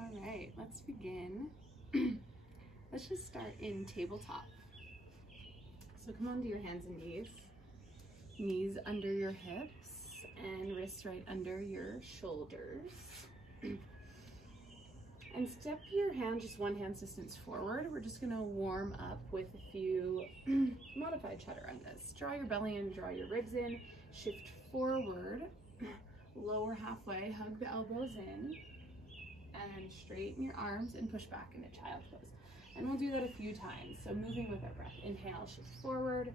All right, let's begin. Let's just start in tabletop. So come onto your hands and knees. Knees under your hips and wrists right under your shoulders. And step your hand just one hand's distance forward. We're just gonna warm up with a few modified chaturangas. Draw your belly in, draw your ribs in, shift forward, lower halfway, hug the elbows in, and straighten your arms and push back into child's pose. And we'll do that a few times. So moving with our breath. Inhale, shift forward.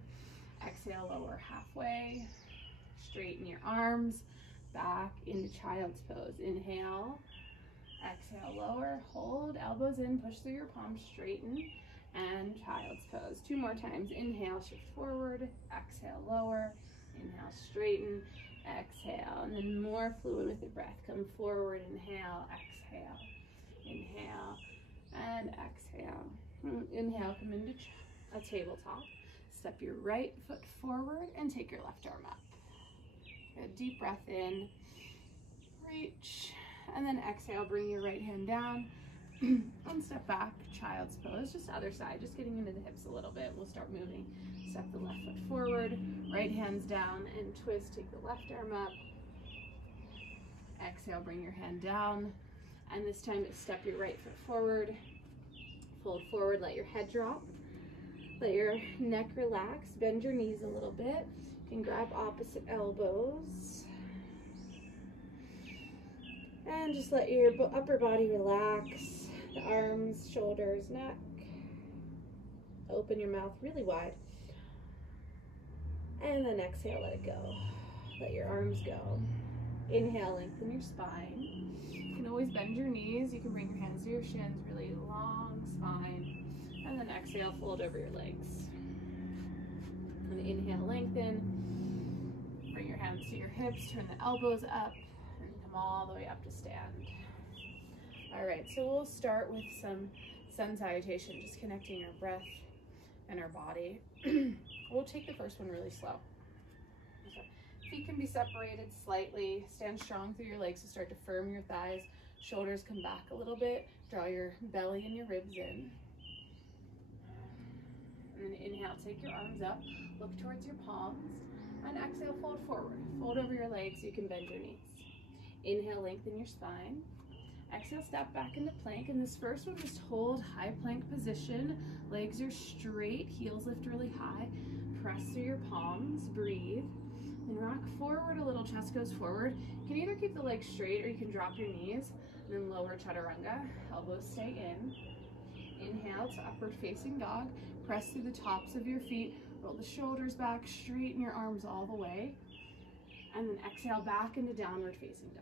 Exhale, lower halfway. Straighten your arms back into child's pose. Inhale, exhale, lower, hold, elbows in, push through your palms, straighten, and child's pose. Two more times. Inhale, shift forward. Exhale, lower. Inhale, straighten. Exhale, and then more fluid with the breath. Come forward, inhale, exhale, inhale, and exhale. Inhale, come into a tabletop. Step your right foot forward and take your left arm up. Good, deep breath in, reach, and then exhale, bring your right hand down and step back, child's pose, just other side, just getting into the hips a little bit. We'll start moving. Step the left foot forward, right hand's down and twist, take the left arm up. Exhale, bring your hand down. And this time step your right foot forward, fold forward, let your head drop. Let your neck relax, bend your knees a little bit. You can grab opposite elbows. And just let your upper body relax, the arms, shoulders, neck. Open your mouth really wide. And then exhale, let it go. Let your arms go. Inhale, lengthen your spine. You can always bend your knees. You can bring your hands to your shins, really long spine. And then exhale, fold over your legs. And inhale, lengthen. Bring your hands to your hips, turn the elbows up, and come all the way up to stand. All right, so we'll start with some sun salutation, just connecting our breath and our body. We'll take the first one really slow. Okay. Feet can be separated slightly. Stand strong through your legs to start to firm your thighs. Shoulders come back a little bit. Draw your belly and your ribs in. And then inhale, take your arms up. Look towards your palms. And exhale, fold forward. Fold over your legs so you can bend your knees. Inhale, lengthen your spine. Exhale, step back into plank. And this first one, just hold high plank position. Legs are straight, heels lift really high. Press through your palms, breathe. Then rock forward a little, chest goes forward. You can either keep the legs straight or you can drop your knees. And then lower chaturanga, elbows stay in. Inhale to upward facing dog. Press through the tops of your feet. Roll the shoulders back, straighten your arms all the way. And then exhale back into downward facing dog.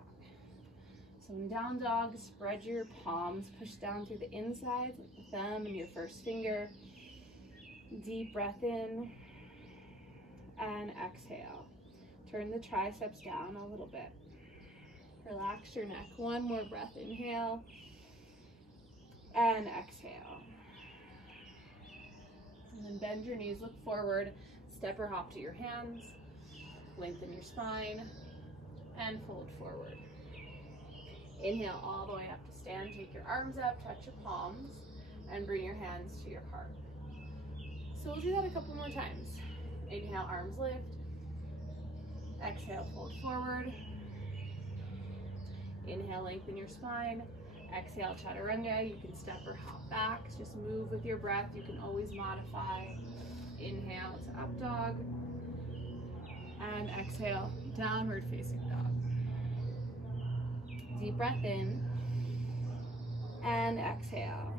So in down dog, spread your palms, push down through the insides, with the thumb and your first finger. Deep breath in and exhale. Turn the triceps down a little bit. Relax your neck. One more breath. Inhale and exhale. And then bend your knees, look forward, step or hop to your hands, lengthen your spine, and fold forward. Inhale all the way up to stand. Take your arms up, touch your palms, and bring your hands to your heart. So we'll do that a couple more times. Inhale, arms lift. Exhale, fold forward. Inhale, lengthen your spine. Exhale, chaturanga. You can step or hop back. Just move with your breath. You can always modify. Inhale to up dog. And exhale, downward facing dog. Deep breath in and exhale.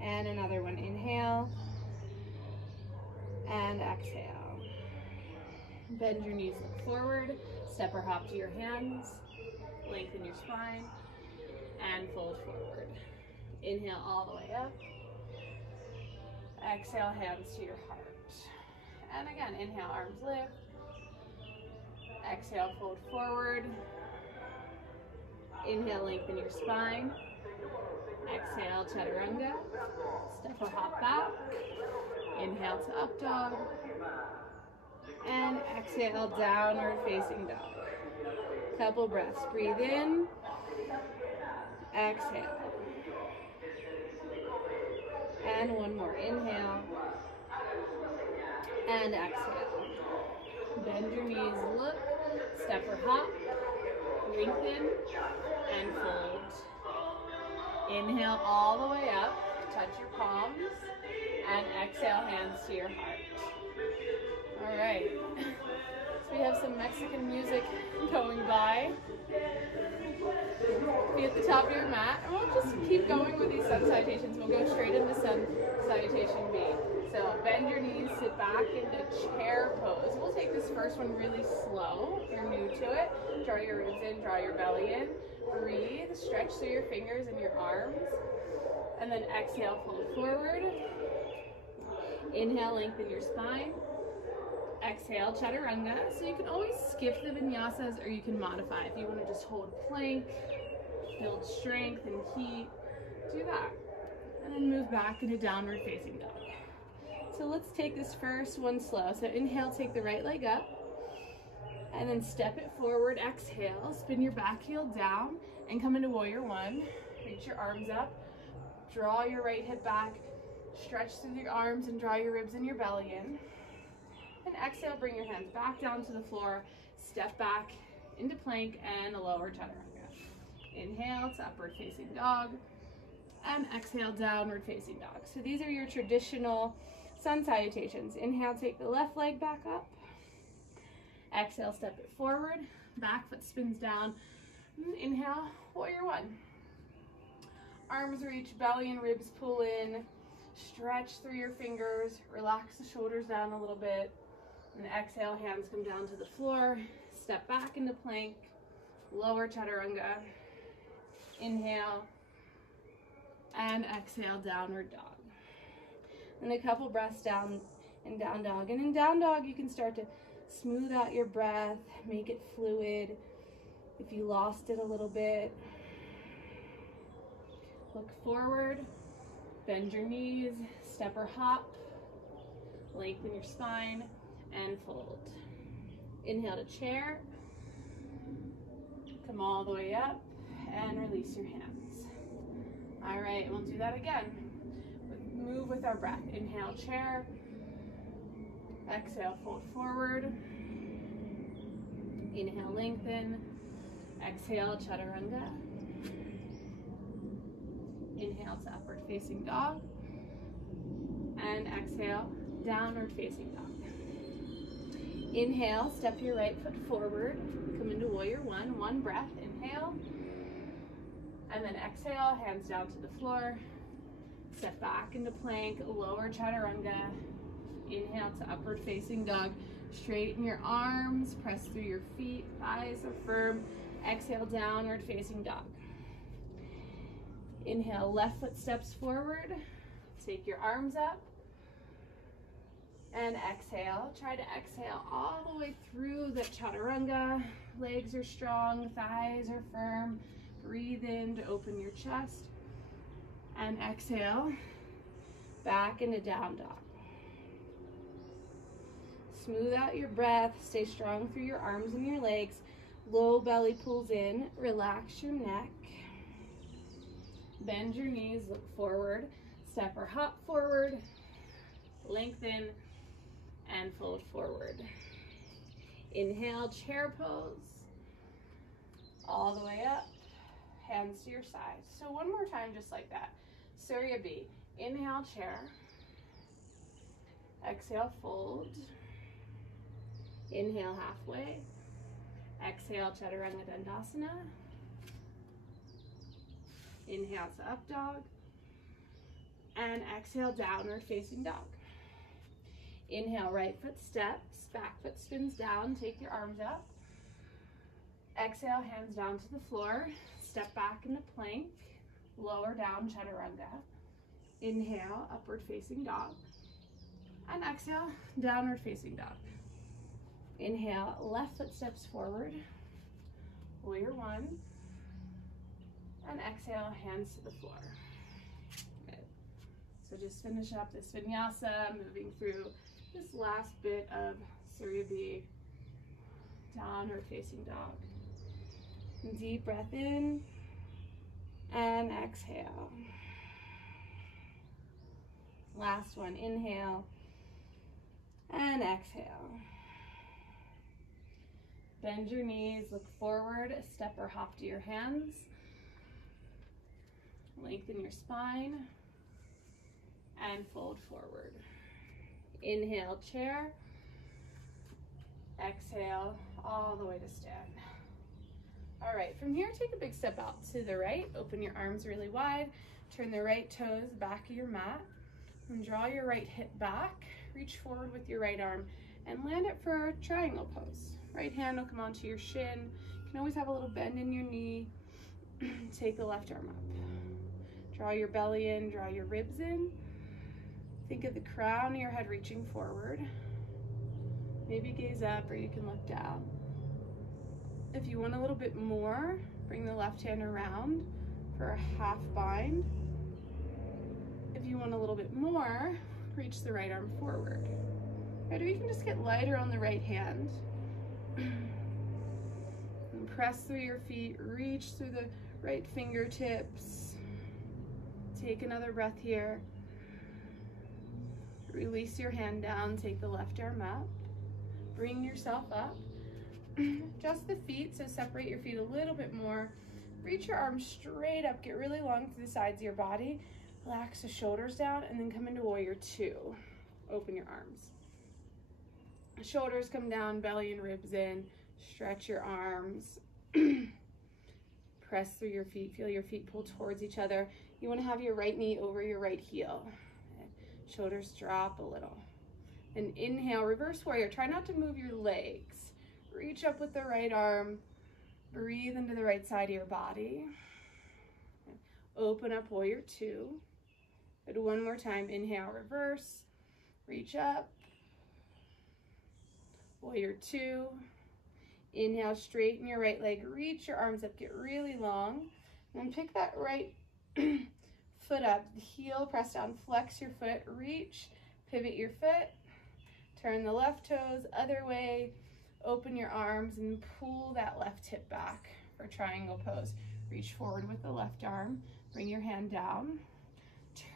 And another one. Inhale and exhale. Bend your knees, look forward. Step or hop to your hands. Lengthen your spine and fold forward. Inhale all the way up. Exhale, hands to your heart. And again, inhale, arms lift. Exhale, fold forward. Inhale, lengthen your spine. Exhale, chaturanga. Step or hop back. Inhale to up dog. And exhale, downward facing dog. Couple breaths. Breathe in exhale. And one more, inhale. And exhale. Bend your knees, look, step or hop, lengthen, and fold. Inhale all the way up, touch your palms, and exhale, hands to your heart. All right, so we have some Mexican music going by. Be at the top of your mat, and we'll just keep going with these sun salutations. We'll go straight into sun salutation B. So bend your knees, sit back into chair pose. We'll take this first one really slow. If you're new to it, draw your ribs in, draw your belly in. Breathe, stretch through your fingers and your arms. And then exhale, fold forward. Inhale, lengthen your spine. Exhale, chaturanga. So you can always skip the vinyasas or you can modify. If you want to just hold plank, build strength and heat, do that. And then move back into downward facing dog. So let's take this first one slow. So inhale, take the right leg up, and then step it forward, exhale, spin your back heel down, and come into warrior one. Reach your arms up, draw your right hip back, stretch through your arms and draw your ribs and your belly in. And exhale, bring your hands back down to the floor, step back into plank and a lower chaturanga. Inhale to upward facing dog, and exhale, downward facing dog. So these are your traditional sun salutations. Inhale, take the left leg back up. Exhale, step it forward. Back foot spins down. Inhale, warrior one. Arms reach, belly and ribs pull in. Stretch through your fingers. Relax the shoulders down a little bit. And exhale, hands come down to the floor. Step back into plank. Lower chaturanga. Inhale. And exhale, downward dog. And a couple breaths down in down dog. And in down dog, you can start to smooth out your breath, make it fluid. If you lost it a little bit, look forward, bend your knees, step or hop, lengthen your spine, and fold. Inhale to chair, come all the way up, and release your hands. All right, we'll do that again. Move with our breath. Inhale, chair. Exhale, fold forward. Inhale, lengthen. Exhale, chaturanga. Inhale to upward facing dog. And exhale, downward facing dog. Inhale, step your right foot forward. Come into warrior one. One breath. Inhale. And then exhale, hands down to the floor. Step back into plank, lower chaturanga. Inhale to upward facing dog. Straighten your arms, press through your feet, thighs are firm. Exhale, downward facing dog. Inhale, left foot steps forward. Take your arms up. And exhale. Try to exhale all the way through the chaturanga. Legs are strong, thighs are firm. Breathe in to open your chest. And exhale, back into down dog. Smooth out your breath, stay strong through your arms and your legs. Low belly pulls in, relax your neck. Bend your knees, look forward, step or hop forward, lengthen, and fold forward. Inhale, chair pose, all the way up, hands to your sides. So one more time, just like that. Surya B. Inhale, chair. Exhale, fold. Inhale, halfway. Exhale, chaturanga dandasana. Inhale to up dog. And exhale, downward facing dog. Inhale, right foot steps, back foot spins down, take your arms up. Exhale, hands down to the floor. Step back into plank. Lower down, chaturanga. Inhale, upward facing dog. And exhale, downward facing dog. Inhale, left foot steps forward. Warrior one. And exhale, hands to the floor. Good. So just finish up this vinyasa, moving through this last bit of Surya B. Downward facing dog. Deep breath in. and exhale. Last one, inhale and exhale. Bend your knees, look forward, step or hop to your hands. Lengthen your spine and fold forward. Inhale, chair. Exhale, all the way to stand. All right, from here, take a big step out to the right. Open your arms really wide. Turn the right toes back of your mat. And draw your right hip back. Reach forward with your right arm and land it for triangle pose. Right hand will come onto your shin. You can always have a little bend in your knee. Take the left arm up. Draw your belly in, draw your ribs in. Think of the crown of your head reaching forward. Maybe gaze up or you can look down. If you want a little bit more, bring the left hand around for a half bind. If you want a little bit more, reach the right arm forward. Right, or you can just get lighter on the right hand. And press through your feet, reach through the right fingertips. Take another breath here. Release your hand down, take the left arm up. Bring yourself up. Adjust the feet, so separate your feet a little bit more. Reach your arms straight up, get really long through the sides of your body. Relax the shoulders down and then come into warrior two. Open your arms. Shoulders come down, belly and ribs in. Stretch your arms. Press through your feet, feel your feet pull towards each other. You want to have your right knee over your right heel. Shoulders drop a little. And inhale, reverse warrior. Try not to move your legs. Reach up with the right arm. Breathe into the right side of your body. Open up warrior two. Do one more time. Inhale, reverse. Reach up. Warrior two. Inhale, straighten your right leg. Reach your arms up. Get really long. And then pick that right foot up. Heel, press down. Flex your foot. Reach. Pivot your foot. Turn the left toes other way. Open your arms and pull that left hip back for triangle pose. Reach forward with the left arm. Bring your hand down.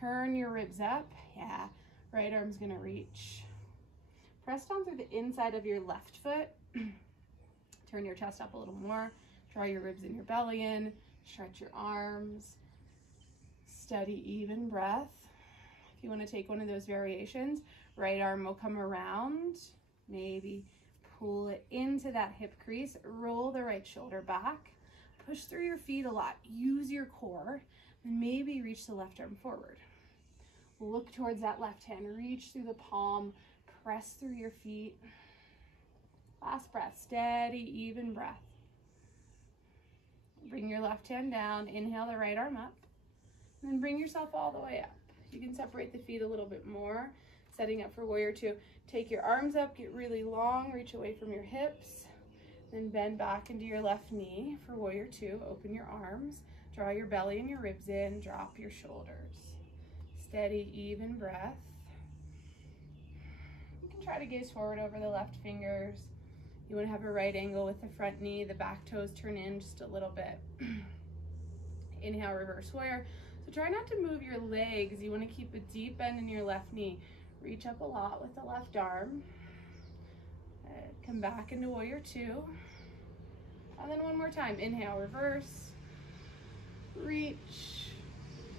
Turn your ribs up. Yeah, right arm's gonna reach. Press down through the inside of your left foot. Turn your chest up a little more. Draw your ribs and your belly in. Stretch your arms. Steady, even breath. If you want to take one of those variations, right arm will come around. Maybe pull it into that hip crease. Roll the right shoulder back. Push through your feet a lot. Use your core. And maybe reach the left arm forward. Look towards that left hand. Reach through the palm. Press through your feet. Last breath. Steady, even breath. Bring your left hand down. Inhale the right arm up. And then bring yourself all the way up. You can separate the feet a little bit more. Setting up for warrior two. Take your arms up. Get really long. Reach away from your hips. Then bend back into your left knee for warrior two. Open your arms. Draw your belly and your ribs in. Drop your shoulders. Steady, even breath. You can try to gaze forward over the left fingers. You want to have a right angle with the front knee. The back toes turn in just a little bit. Inhale, reverse warrior. So try not to move your legs. You want to keep a deep bend in your left knee. Reach up a lot with the left arm. Come back into warrior two. And then one more time. Inhale, reverse. Reach.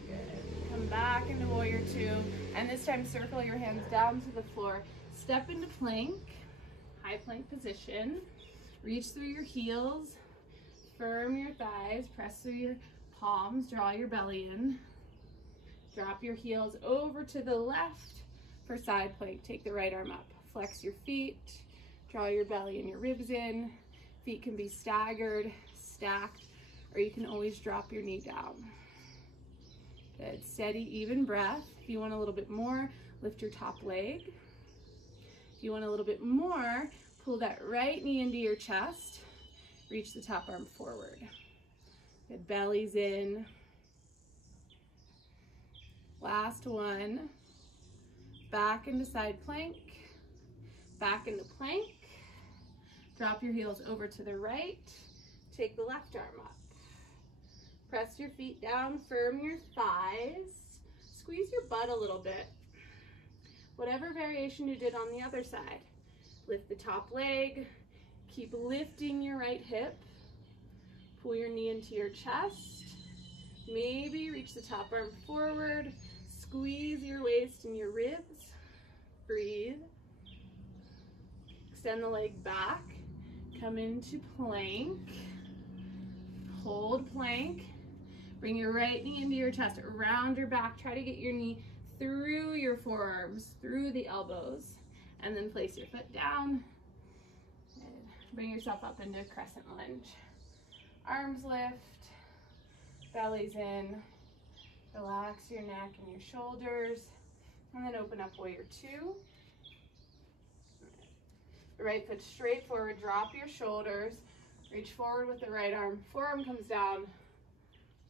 Good. Come back into warrior two. And this time circle your hands down to the floor. Step into plank. High plank position. Reach through your heels. Firm your thighs. Press through your palms. Draw your belly in. Drop your heels over to the left for side plank. Take the right arm up. Flex your feet. Draw your belly and your ribs in. Feet can be staggered, stacked, or you can always drop your knee down. Good, steady, even breath. If you want a little bit more, lift your top leg. If you want a little bit more, pull that right knee into your chest. Reach the top arm forward. Good, belly's in. Last one. Back into side plank. Back into plank. Drop your heels over to the right. Take the left arm up. Press your feet down, firm your thighs, squeeze your butt a little bit. Whatever variation you did on the other side. Lift the top leg, keep lifting your right hip, pull your knee into your chest, maybe reach the top arm forward, squeeze your waist and your ribs, breathe. Extend the leg back, come into plank, hold plank, bring your right knee into your chest, around your back, try to get your knee through your forearms, through the elbows, and then place your foot down. And bring yourself up into a crescent lunge. Arms lift, belly's in, relax your neck and your shoulders, and then open up warrior two. Right foot straight forward, drop your shoulders, reach forward with the right arm, forearm comes down,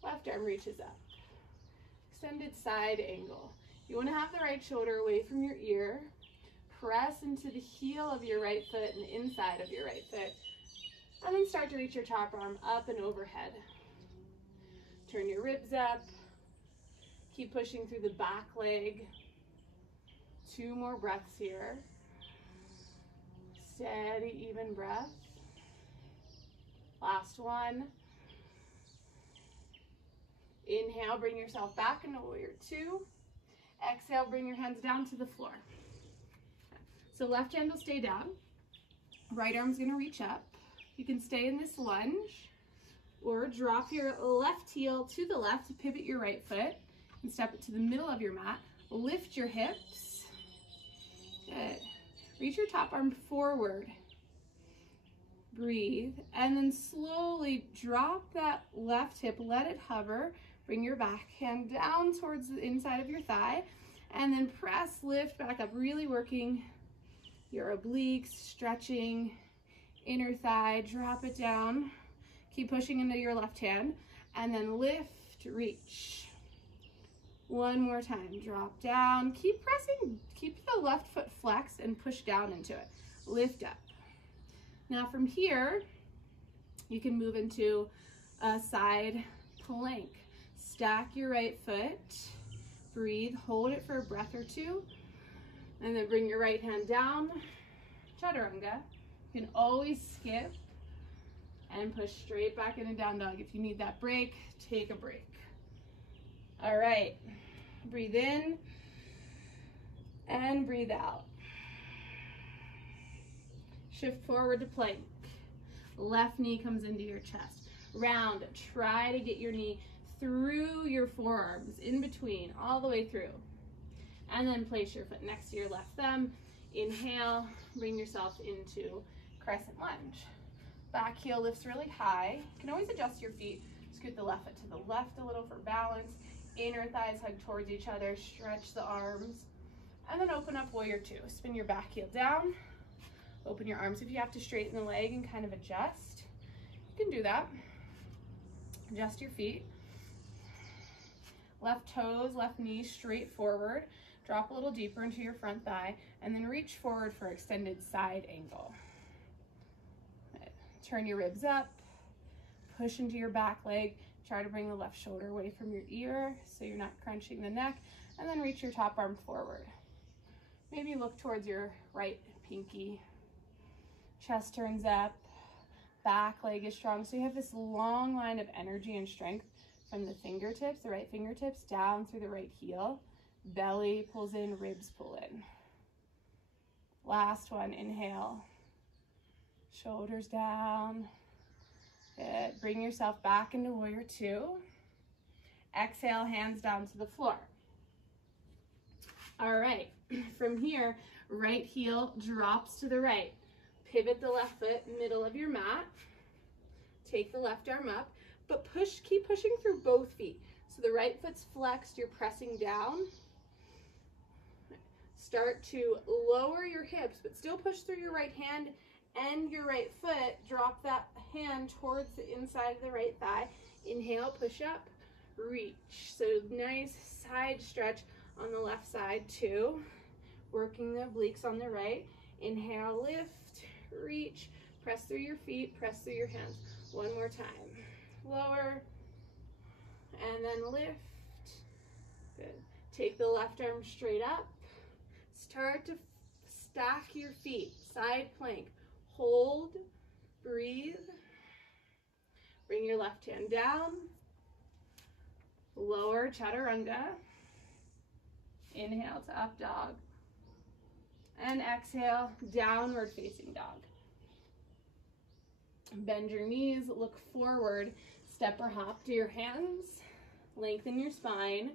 left arm reaches up. Extended side angle. You want to have the right shoulder away from your ear. Press into the heel of your right foot and inside of your right foot. And then start to reach your top arm up and overhead. Turn your ribs up. Keep pushing through the back leg. 2 more breaths here. Steady, even breath. Last one. Inhale, bring yourself back into warrior two. Exhale, bring your hands down to the floor. So left hand will stay down. Right arm's gonna reach up. You can stay in this lunge or drop your left heel to the left, pivot your right foot and step it to the middle of your mat. Lift your hips. Good. Reach your top arm forward. Breathe, and then slowly drop that left hip, let it hover. Bring your back hand down towards the inside of your thigh, and then press, lift back up, really working your obliques, stretching, inner thigh, drop it down. Keep pushing into your left hand, and then lift, reach. One more time, drop down. Keep pressing, keep the left foot flexed and push down into it. Lift up. Now from here, you can move into a side plank. Stack your right foot, breathe, hold it for a breath or two, and then bring your right hand down, chaturanga. You can always skip and push straight back into down dog. If you need that break, take a break. All right, breathe in and breathe out. Shift forward to plank. Left knee comes into your chest. Round, try to get your knee through your forearms, in between, all the way through. And then place your foot next to your left thumb. Inhale, bring yourself into crescent lunge. Back heel lifts really high. You can always adjust your feet. Scoot the left foot to the left a little for balance. Inner thighs hug towards each other. Stretch the arms. And then open up warrior two. Spin your back heel down. Open your arms if you have to straighten the leg and kind of adjust. You can do that. Adjust your feet. Left toes, left knee straight forward. Drop a little deeper into your front thigh and then reach forward for extended side angle. Turn your ribs up. Push into your back leg. Try to bring the left shoulder away from your ear so you're not crunching the neck, and then reach your top arm forward. Maybe look towards your right pinky. Chest turns up, back leg is strong. So you have this long line of energy and strength from the fingertips, the right fingertips, down through the right heel. Belly pulls in, ribs pull in. Last one, inhale. Shoulders down. Good. Bring yourself back into warrior two. Exhale, hands down to the floor. All right, from here, right heel drops to the right. Pivot the left foot, middle of your mat. Take the left arm up, but keep pushing through both feet. So the right foot's flexed, you're pressing down. Start to lower your hips, but still push through your right hand and your right foot. Drop that hand towards the inside of the right thigh. Inhale, push up, reach. So nice side stretch on the left side too. Working the obliques on the right. Inhale, lift, reach, press through your feet, press through your hands. One more time. Lower, and then lift. Good. Take the left arm straight up. Start to stack your feet, side plank. Hold, breathe. Bring your left hand down. Lower chaturanga. Inhale to up dog. And exhale, downward facing dog. Bend your knees, look forward, step or hop to your hands, lengthen your spine,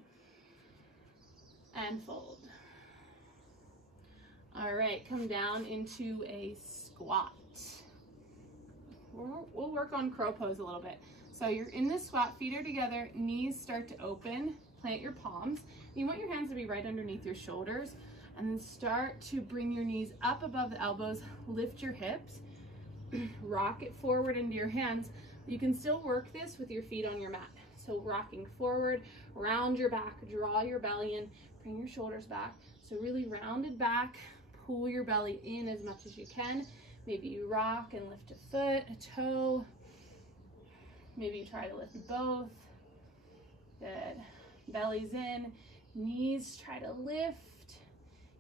and fold. All right, come down into a squat. We'll work on crow pose a little bit. So you're in this squat, feet are together, knees start to open, plant your palms. You want your hands to be right underneath your shoulders, and then start to bring your knees up above the elbows, lift your hips, rock it forward into your hands. You can still work this with your feet on your mat. So rocking forward, round your back, draw your belly in, bring your shoulders back. So really rounded back, pull your belly in as much as you can. Maybe you rock and lift a foot, a toe. Maybe you try to lift both. Good. Belly's in, knees try to lift,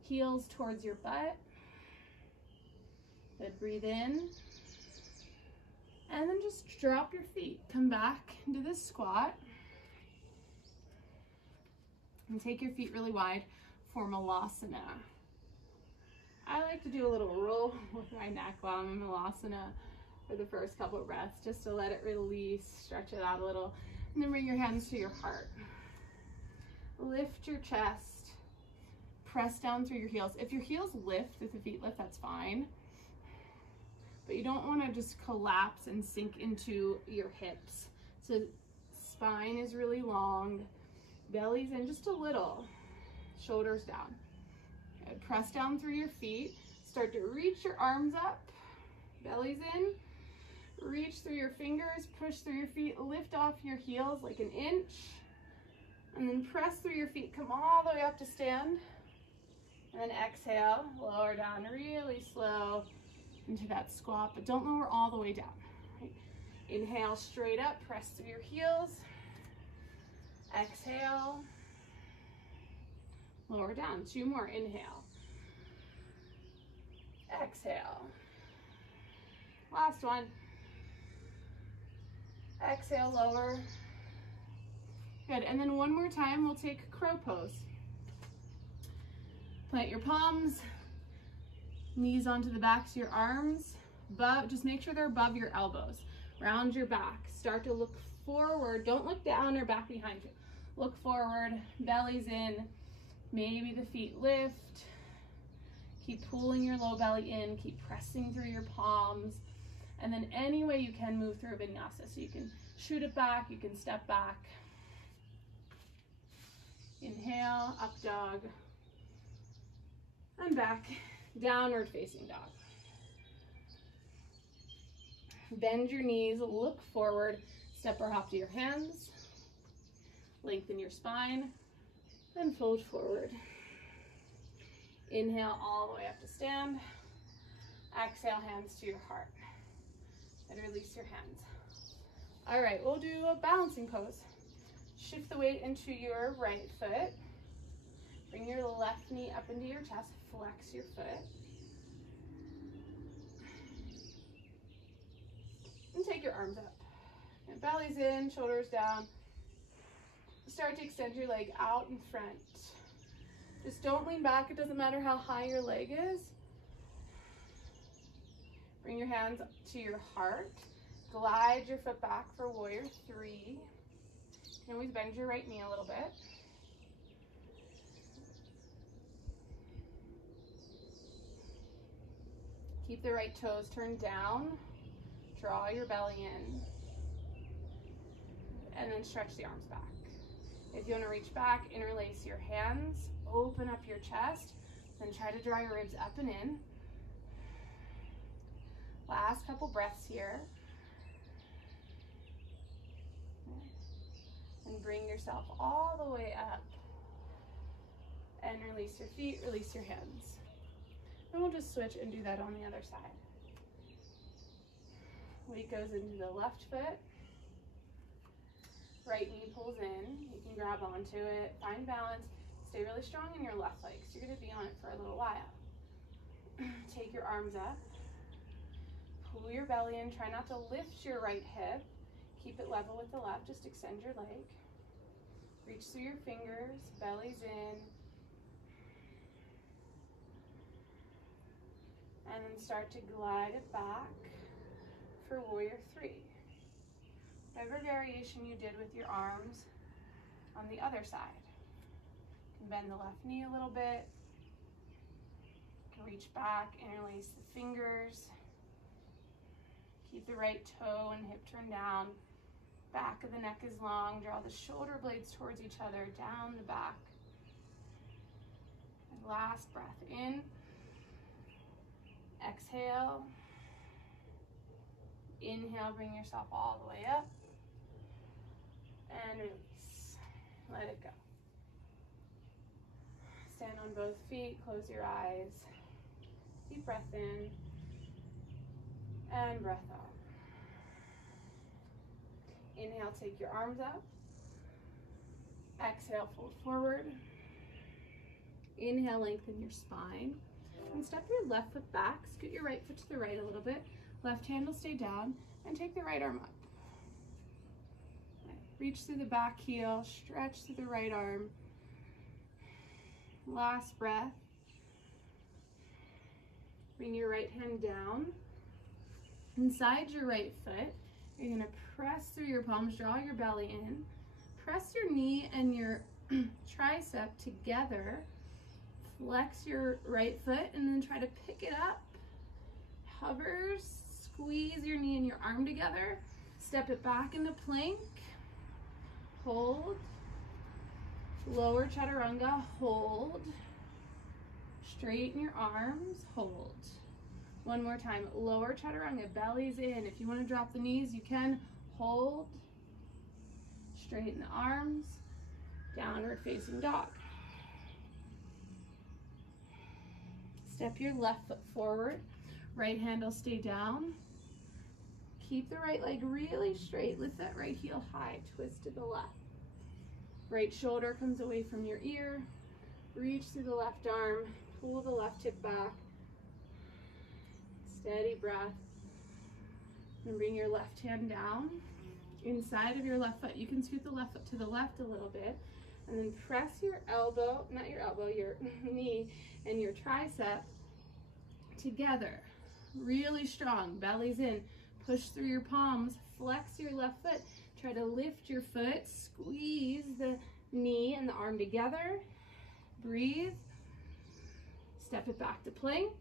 heels towards your butt. Good, breathe in. And then just drop your feet. Come back into this squat. And take your feet really wide for Malasana. I like to do a little roll with my neck while I'm in Malasana for the first couple of breaths, just to let it release, stretch it out a little, and then bring your hands to your heart. Lift your chest, press down through your heels. If your heels lift, if the feet lift, that's fine. But you don't want to just collapse and sink into your hips. So spine is really long, belly's in just a little, shoulders down. Good. Press down through your feet, start to reach your arms up, belly's in, reach through your fingers, push through your feet, lift off your heels like an inch, and then press through your feet, come all the way up to stand, and then exhale, lower down really slow into that squat, but don't lower all the way down. Right? Inhale straight up, press through your heels, exhale, lower down, 2 more, inhale, exhale, last one, exhale, lower. Good, and then one more time, we'll take crow pose. Plant your palms, knees onto the backs of your arms, just make sure they're above your elbows. Round your back, start to look forward, don't look down or back behind you. Look forward, belly's in, maybe the feet lift. Keep pulling your low belly in, keep pressing through your palms, and then any way you can move through a vinyasa. So you can shoot it back, you can step back. Inhale, up dog, and back, downward facing dog. Bend your knees, look forward, step or hop to your hands, lengthen your spine, and fold forward. Inhale all the way up to stand. Exhale, hands to your heart. And release your hands. All right, we'll do a balancing pose. Shift the weight into your right foot. Bring your left knee up into your chest. Flex your foot. And take your arms up. And belly's in, shoulders down. Start to extend your leg out in front. Just don't lean back. It doesn't matter how high your leg is. Bring your hands to your heart. Glide your foot back for warrior 3. You can always bend your right knee a little bit. Keep the right toes turned down. Draw your belly in. And then stretch the arms back. If you want to reach back, interlace your hands, open up your chest, then try to draw your ribs up and in. Last couple breaths here. And bring yourself all the way up. And release your feet, release your hands. And we'll just switch and do that on the other side. Weight goes into the left foot. right knee pulls in, you can grab onto it, find balance, stay really strong in your left leg, so you're gonna be on it for a little while. Take your arms up, pull your belly in, try not to lift your right hip, keep it level with the left, just extend your leg. Reach through your fingers, belly's in, and then start to glide it back for warrior three. Whatever variation you did with your arms on the other side. You can bend the left knee a little bit. You can reach back, interlace the fingers. Keep the right toe and hip turned down. Back of the neck is long. Draw the shoulder blades towards each other, down the back. And last breath in. Exhale. Inhale, bring yourself all the way up. And release. Let it go. Stand on both feet, close your eyes. Deep breath in. And breath out. Inhale, take your arms up. Exhale, fold forward. Inhale, lengthen your spine. And step your left foot back. Scoot your right foot to the right a little bit. Left hand will stay down. And take the right arm up. Reach through the back heel. Stretch through the right arm. Last breath. Bring your right hand down. Inside your right foot, you're going to press through your palms, draw your belly in. Press your knee and your tricep together. Flex your right foot and then try to pick it up. Hover, squeeze your knee and your arm together. Step it back into plank. Hold. Lower chaturanga, hold. Straighten your arms, hold. One more time, lower chaturanga, belly's in. If you want to drop the knees, you can. Hold. Straighten the arms. Downward facing dog. Step your left foot forward. Right hand will stay down. Keep the right leg really straight. Lift that right heel high. Twist to the left. Right shoulder comes away from your ear. Reach through the left arm. Pull the left hip back. Steady breath. And bring your left hand down. Inside of your left foot, you can scoot the left foot to the left a little bit. And then press your elbow, not your elbow, your knee and your tricep together. Really strong. Belly's in. Push through your palms. Flex your left foot. Try to lift your foot. Squeeze the knee and the arm together. Breathe. Step it back to plank.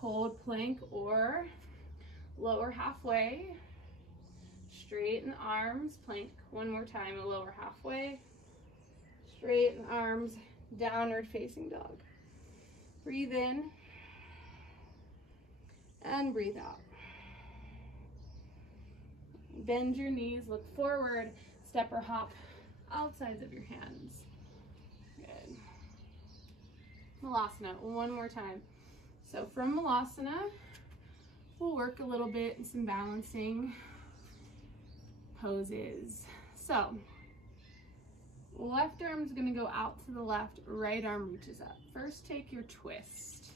Hold plank or lower halfway. Straighten arms, plank. One more time, lower halfway. Straighten arms, downward facing dog. Breathe in and breathe out. Bend your knees, look forward, step or hop outsides of your hands. Good. Malasana, one more time. So from Malasana, we'll work a little bit in some balancing poses. So left arm is going to go out to the left, right arm reaches up. First take your twist.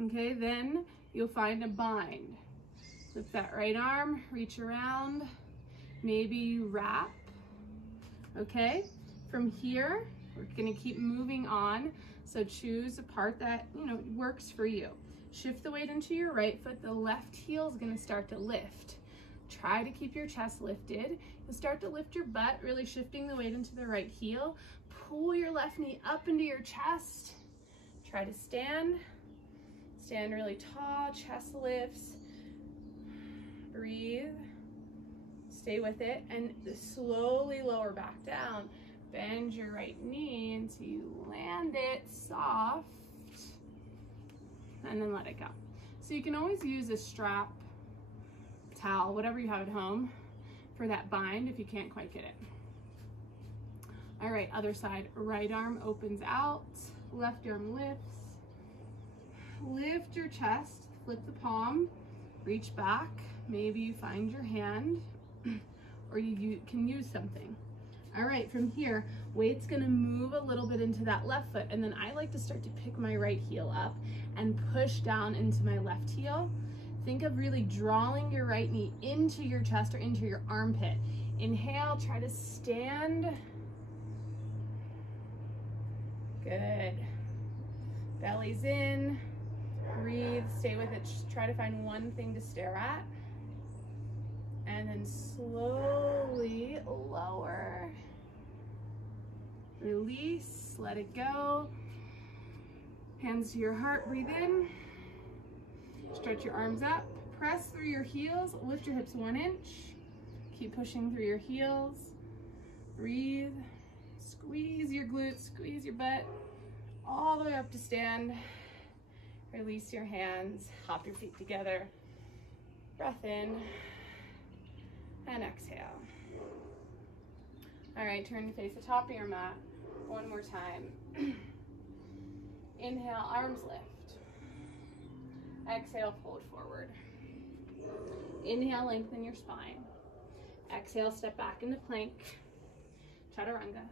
Okay, then you'll find a bind. Lift that right arm, reach around, maybe you wrap. Okay, from here, we're going to keep moving on. So choose a part that, works for you. Shift the weight into your right foot. The left heel is going to start to lift. Try to keep your chest lifted. You'll start to lift your butt, really shifting the weight into the right heel. Pull your left knee up into your chest. Try to stand. Stand really tall, chest lifts. Breathe. Stay with it and slowly lower back down. Bend your right knee until you land it soft. And then let it go. So you can always use a strap, towel, whatever you have at home for that bind if you can't quite get it. All right, other side. Right arm opens out, left arm lifts. Lift your chest, flip the palm, reach back. Maybe you find your hand or you can use something. All right, from here, weight's gonna move a little bit into that left foot, and then I like to start to pick my right heel up and push down into my left heel. Think of really drawing your right knee into your chest or into your armpit. Inhale, try to stand. Good. Belly's in. Breathe, stay with it. Just try to find one thing to stare at. And then slowly lower. Release, let it go. Hands to your heart, breathe in. Stretch your arms up. Press through your heels, lift your hips 1 inch. Keep pushing through your heels. Breathe. Squeeze your glutes, squeeze your butt. All the way up to stand. Release your hands, hop your feet together. Breath in and exhale. All right, turn to face the top of your mat. One more time. Inhale, arms lift. Exhale, fold forward. Inhale, lengthen your spine. Exhale, step back into plank. Chaturanga.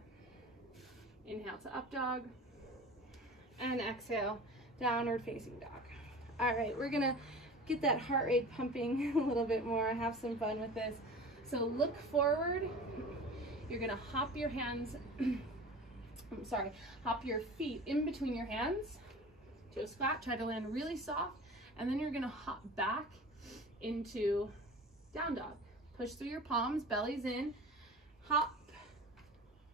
Inhale to up dog. And exhale, downward facing dog. All right, we're gonna get that heart rate pumping a little bit more, have some fun with this. So look forward. You're gonna hop your hands, hop your feet in between your hands. Toes flat, try to land really soft. And then you're gonna hop back into down dog. Push through your palms, belly's in. Hop,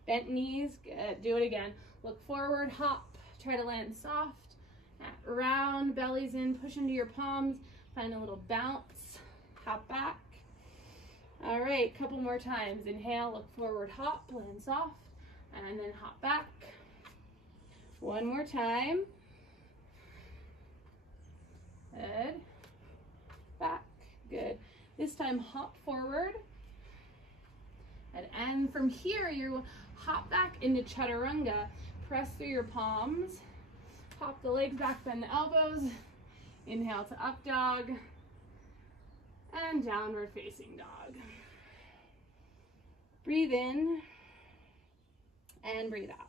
bent knees, good. Do it again. Look forward, hop, try to land soft. Round, belly's in, push into your palms. Find a little bounce, hop back. All right, couple more times. Inhale, look forward, hop, land soft, and then hop back. One more time. Good. Back. Good. This time, hop forward. And from here, you hop back into chaturanga. Press through your palms. Hop the legs back, bend the elbows. Inhale to up dog. And downward facing dog. Breathe in. And breathe out.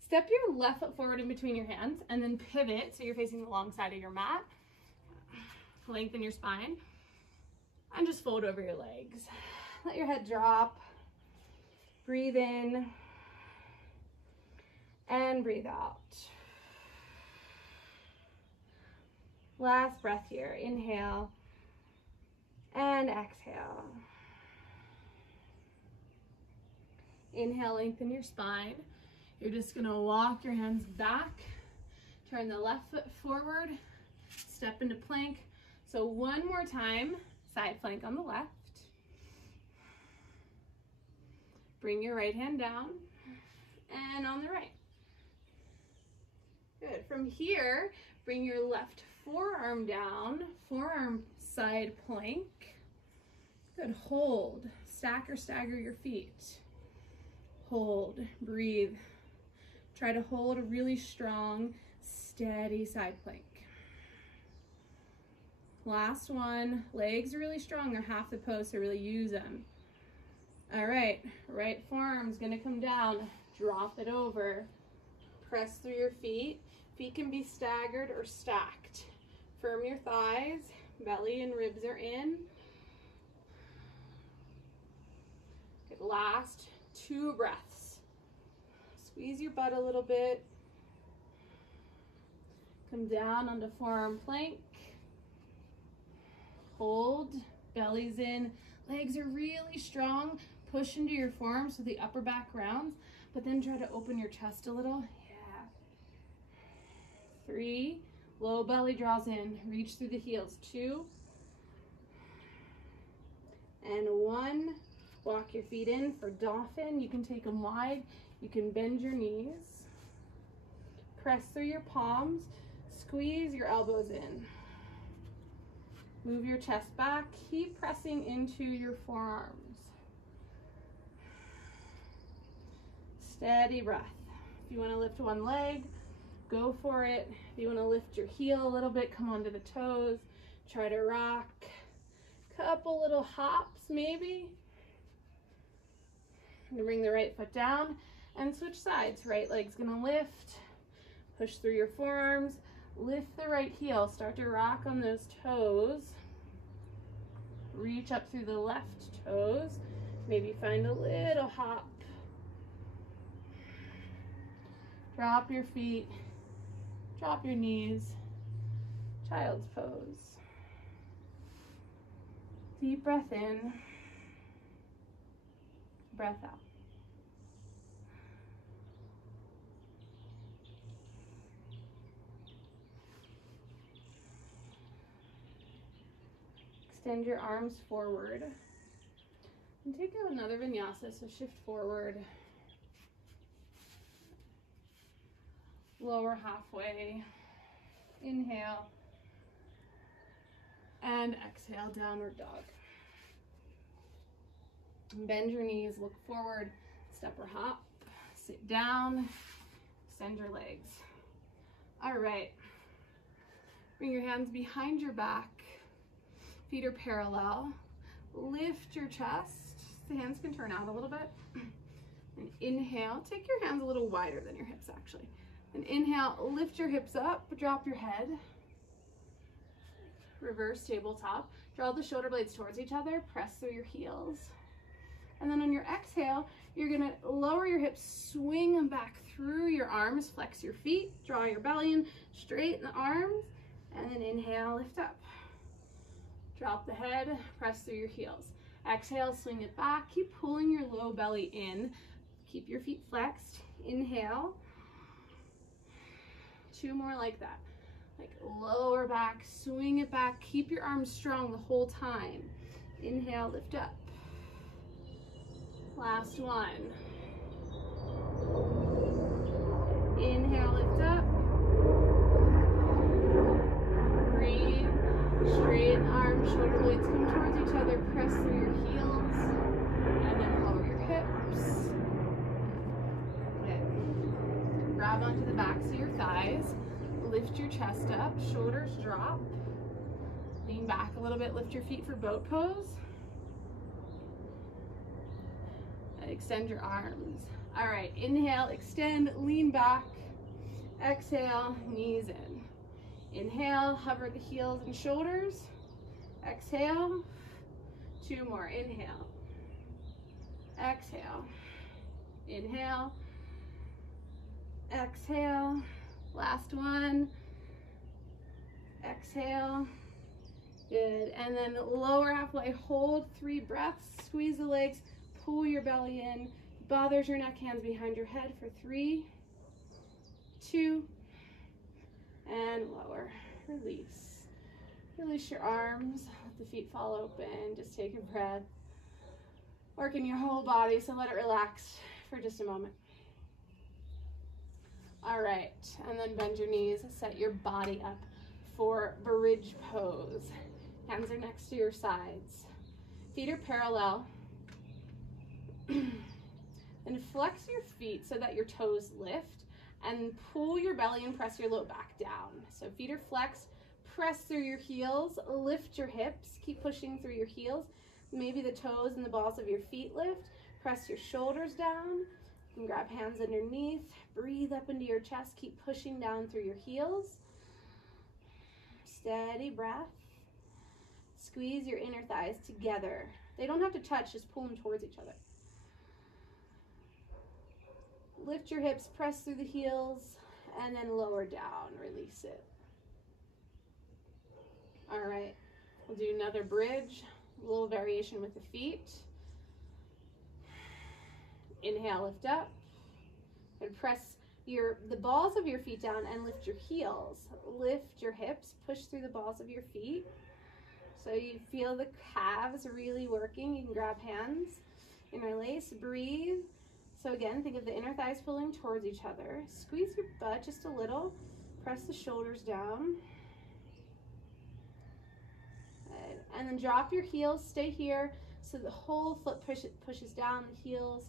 Step your left foot forward in between your hands and then pivot so you're facing the long side of your mat. Lengthen your spine and just fold over your legs. Let your head drop. Breathe in and breathe out. Last breath here. Inhale and exhale. Inhale, lengthen your spine. You're just gonna walk your hands back, turn the left foot forward, step into plank. So one more time, side plank on the left. Bring your right hand down and on the right. Good. From here, bring your left forearm down, forearm side plank. Good. Hold. Stack or stagger your feet. Hold. Breathe. Try to hold a really strong, steady side plank. Last one. Legs are really strong or half the pose, so really use them. All right. Right forearm's gonna come down. Drop it over. Press through your feet. Feet can be staggered or stacked. Firm your thighs. Belly and ribs are in. Good. Last 2 breaths. Squeeze your butt a little bit. Come down onto forearm plank. Hold. Belly's in. Legs are really strong. Push into your forearms so the upper back rounds, but then try to open your chest a little. Yeah. 3. Low belly draws in. Reach through the heels. 2. And 1. Walk your feet in for dolphin. You can take them wide. You can bend your knees. Press through your palms. Squeeze your elbows in. Move your chest back. Keep pressing into your forearms. Steady breath. If you want to lift one leg, go for it. If you want to lift your heel a little bit, come onto the toes. Try to rock. Couple little hops maybe. I'm gonna bring the right foot down and switch sides. Right leg's gonna lift, push through your forearms, lift the right heel, start to rock on those toes. Reach up through the left toes, maybe find a little hop. Drop your feet, drop your knees, child's pose. Deep breath in, breath out. Extend your arms forward and take out another vinyasa, so shift forward, lower halfway, inhale, and exhale, downward dog. Bend your knees, look forward, step or hop, sit down, extend your legs. All right, bring your hands behind your back, feet are parallel, lift your chest, the hands can turn out a little bit, and inhale, take your hands a little wider than your hips actually, and inhale, lift your hips up, drop your head, reverse tabletop, draw the shoulder blades towards each other, press through your heels, and then on your exhale, you're gonna lower your hips, swing them back through your arms, flex your feet, draw your belly in, straighten the arms, and then inhale, lift up. Drop the head, press through your heels. Exhale, swing it back, keep pulling your low belly in, keep your feet flexed, inhale. 2 more like that. Like lower back, swing it back, keep your arms strong the whole time. Inhale, lift up. Last one. Inhale, lift up. Breathe. Straighten arms, shoulder blades come towards each other, press through your heels, and then lower your hips. Okay. Grab onto the backs of your thighs, lift your chest up, shoulders drop, lean back a little bit, lift your feet for boat pose. Extend your arms. All right, inhale, extend, lean back. Exhale, knees in. Inhale, hover the heels and shoulders. Exhale. 2 more. Inhale. Exhale. Inhale. Exhale. Last one. Exhale. Good. And then lower halfway, hold 3 breaths, squeeze the legs, pull your belly in. Bothers your neck, hands behind your head for 3, 2, and lower. Release. Release your arms, let the feet fall open, just take a breath. Working your whole body, so let it relax for just a moment. All right, and then bend your knees, set your body up for bridge pose. Hands are next to your sides. Feet are parallel. And flex your feet so that your toes lift, and pull your belly and press your low back down. So feet are flexed, press through your heels, lift your hips, keep pushing through your heels. Maybe the toes and the balls of your feet lift. Press your shoulders down. You can grab hands underneath, breathe up into your chest, keep pushing down through your heels. Steady breath. Squeeze your inner thighs together. They don't have to touch, just pull them towards each other. Lift your hips, press through the heels, and then lower down, release it. All right, we'll do another bridge, a little variation with the feet. Inhale, lift up, and press the balls of your feet down and lift your heels. Lift your hips, push through the balls of your feet. So you feel the calves really working. You can grab hands, interlace, breathe. So again, think of the inner thighs pulling towards each other. Squeeze your butt just a little. Press the shoulders down. Good. And then drop your heels. Stay here so the whole foot pushes down, the heels,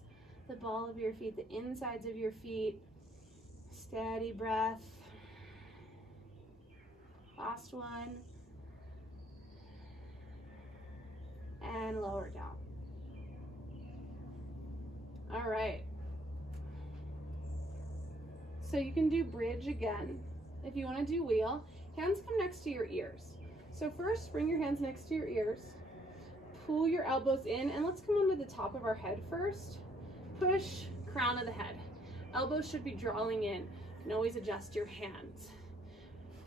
the ball of your feet, the insides of your feet. Steady breath. Last one. And lower down. All right. So you can do bridge again. If you want to do wheel, hands come next to your ears. So first, bring your hands next to your ears. Pull your elbows in, and let's come onto the top of our head first. Push, crown of the head. Elbows should be drawing in. You can always adjust your hands.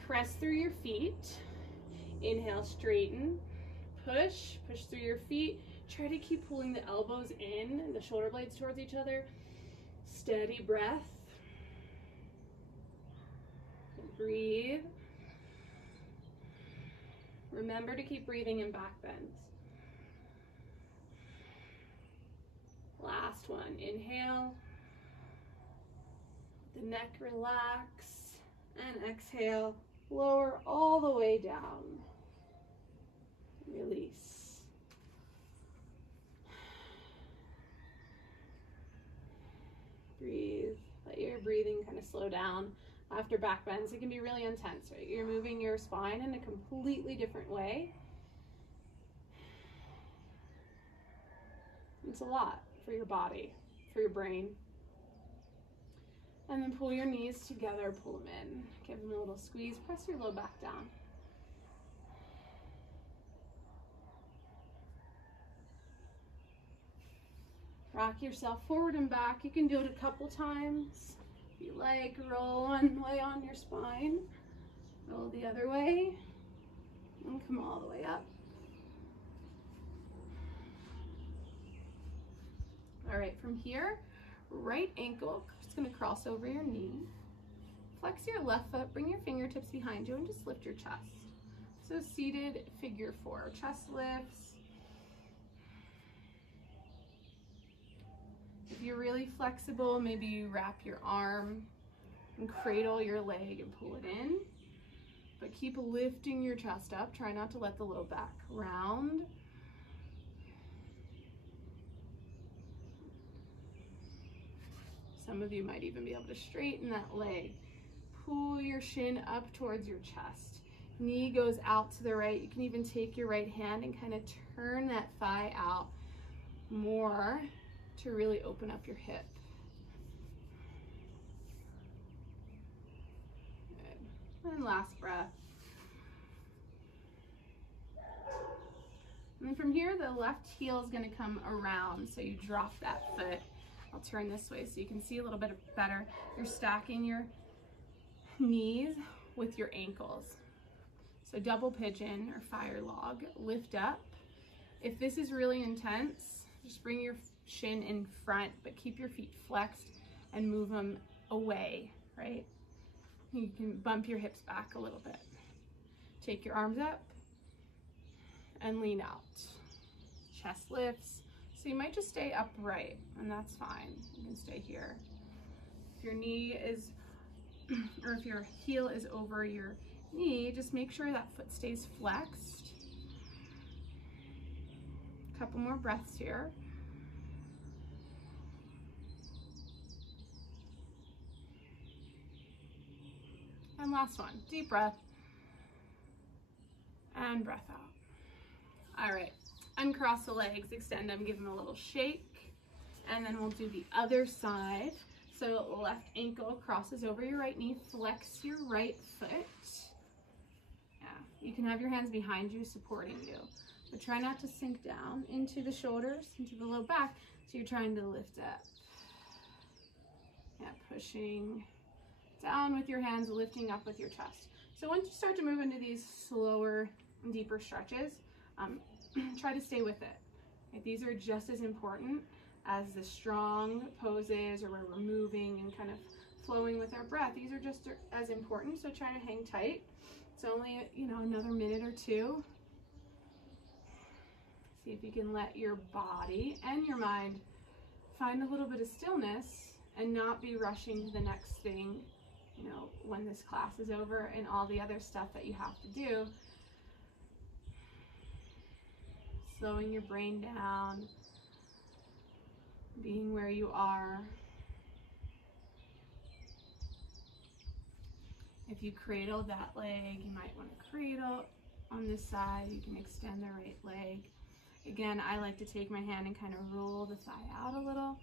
Press through your feet. Inhale, straighten. Push, push through your feet. Try to keep pulling the elbows in, the shoulder blades towards each other. Steady breath. Breathe. Remember to keep breathing in back bends. Last one. Inhale. The neck relax. And exhale. Lower all the way down. Release. Breathe. Let your breathing kind of slow down. After back bends, it can be really intense, right? You're moving your spine in a completely different way. It's a lot for your body, for your brain. And then pull your knees together, pull them in. Give them a little squeeze, press your low back down. Rock yourself forward and back. You can do it a couple times. If you like, roll one way on your spine, roll the other way, and come all the way up. All right, from here, right ankle is going to cross over your knee. Flex your left foot, bring your fingertips behind you, and just lift your chest. So seated figure 4, chest lifts. If you're really flexible, maybe you wrap your arm and cradle your leg and pull it in. But keep lifting your chest up. Try not to let the low back round. Some of you might even be able to straighten that leg. Pull your shin up towards your chest. Knee goes out to the right. You can even take your right hand and kind of turn that thigh out more to really open up your hip. Good. And last breath. And then from here, the left heel is going to come around. So you drop that foot. I'll turn this way so you can see a little bit better. You're stacking your knees with your ankles. So double pigeon or fire log, lift up. If this is really intense, just bring your shin in front, but keep your feet flexed and move them away, right? You can bump your hips back a little bit. Take your arms up and lean out. Chest lifts. So you might just stay upright, and that's fine. You can stay here. If your knee is, or if your heel is over your knee, just make sure that foot stays flexed. A couple more breaths here. And last one, deep breath. And breath out. All right, uncross the legs, extend them, give them a little shake. And then we'll do the other side. So left ankle crosses over your right knee, flex your right foot. Yeah, you can have your hands behind you supporting you, but try not to sink down into the shoulders, into the low back. So you're trying to lift up. Yeah, pushing down with your hands, lifting up with your chest. So once you start to move into these slower and deeper stretches, try to stay with it. Okay, these are just as important as the strong poses or where we're moving and kind of flowing with our breath. These are just as important, so try to hang tight. It's only, another minute or two. See if you can let your body and your mind find a little bit of stillness and not be rushing to the next thing, when this class is over and all the other stuff that you have to do. Slowing your brain down, being where you are. If you cradle that leg, you might want to cradle on this side. You can extend the right leg. Again, I like to take my hand and kind of roll the thigh out a little.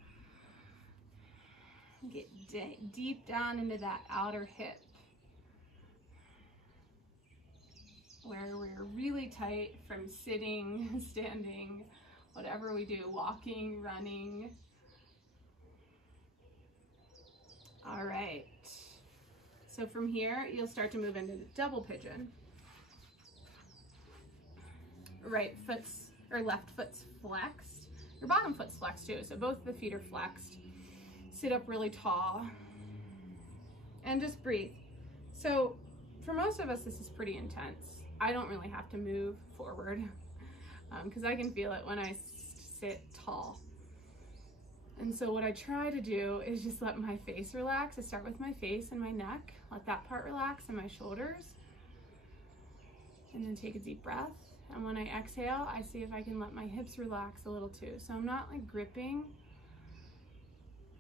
Get deep down into that outer hip, where we're really tight from sitting, standing, whatever we do, walking, running. All right. So from here, you'll start to move into the double pigeon. Right foot's, or left foot's flexed. Your bottom foot's flexed too, so both the feet are flexed. Sit up really tall and just breathe. So for most of us, this is pretty intense. I don't really have to move forward because I can feel it when I sit tall. And so what I try to do is just let my face relax. I start with my face and my neck, let that part relax, and my shoulders. And then take a deep breath. And when I exhale, I see if I can let my hips relax a little too. So I'm not like gripping,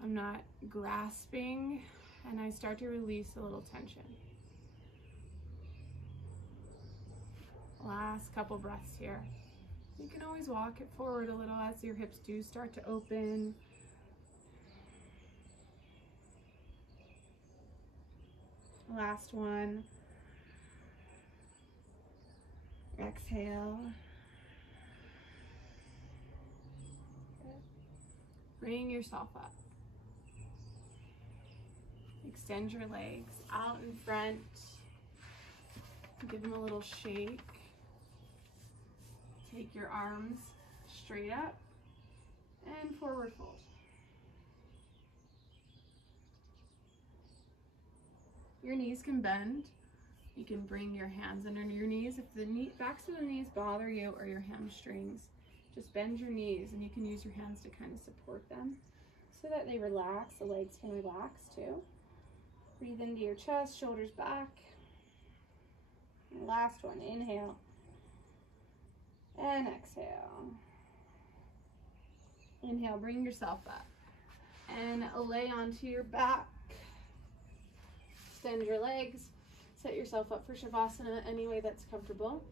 I'm not grasping, and I start to release a little tension. Last couple breaths here. You can always walk it forward a little as your hips do start to open. Last one. Exhale. Good. Bring yourself up. Extend your legs out in front. Give them a little shake. Take your arms straight up and forward fold. Your knees can bend. You can bring your hands under your knees. If the backs of the knees bother you or your hamstrings, just bend your knees and you can use your hands to kind of support them so that they relax. The legs can relax too. Breathe into your chest, shoulders back. And last one, inhale and exhale. Inhale, bring yourself up and lay onto your back. Extend your legs. Set yourself up for Shavasana any way that's comfortable.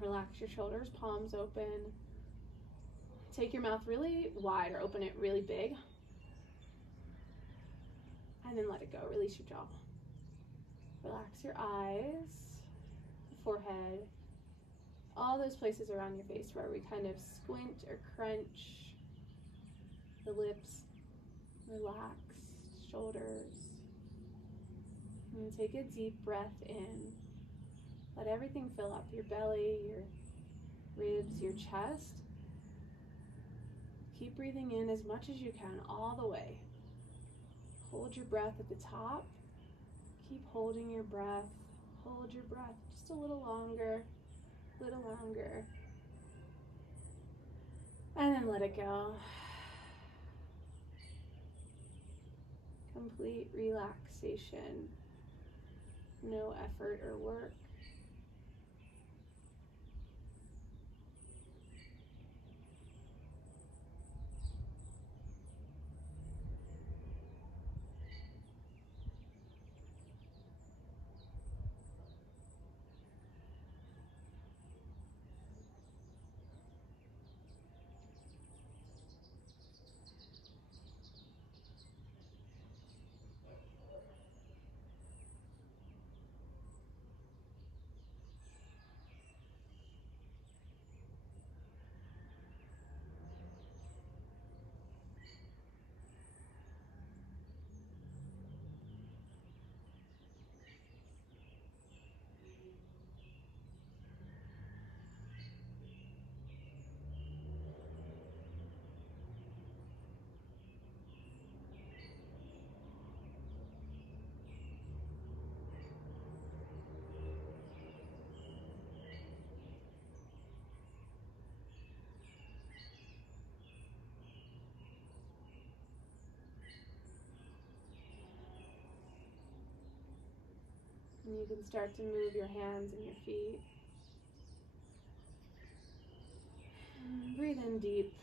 Relax your shoulders, palms open. Take your mouth really wide or open it really big. And then let it go. Release your jaw. Relax your eyes, forehead, all those places around your face where we kind of squint or crunch. The lips, relaxed, shoulders. And take a deep breath in. Let everything fill up, your belly, your ribs, your chest. Keep breathing in as much as you can all the way. Hold your breath at the top. Keep holding your breath. Hold your breath just a little longer, and then let it go. Complete relaxation. No effort or work. And you can start to move your hands and your feet. Breathe in deep.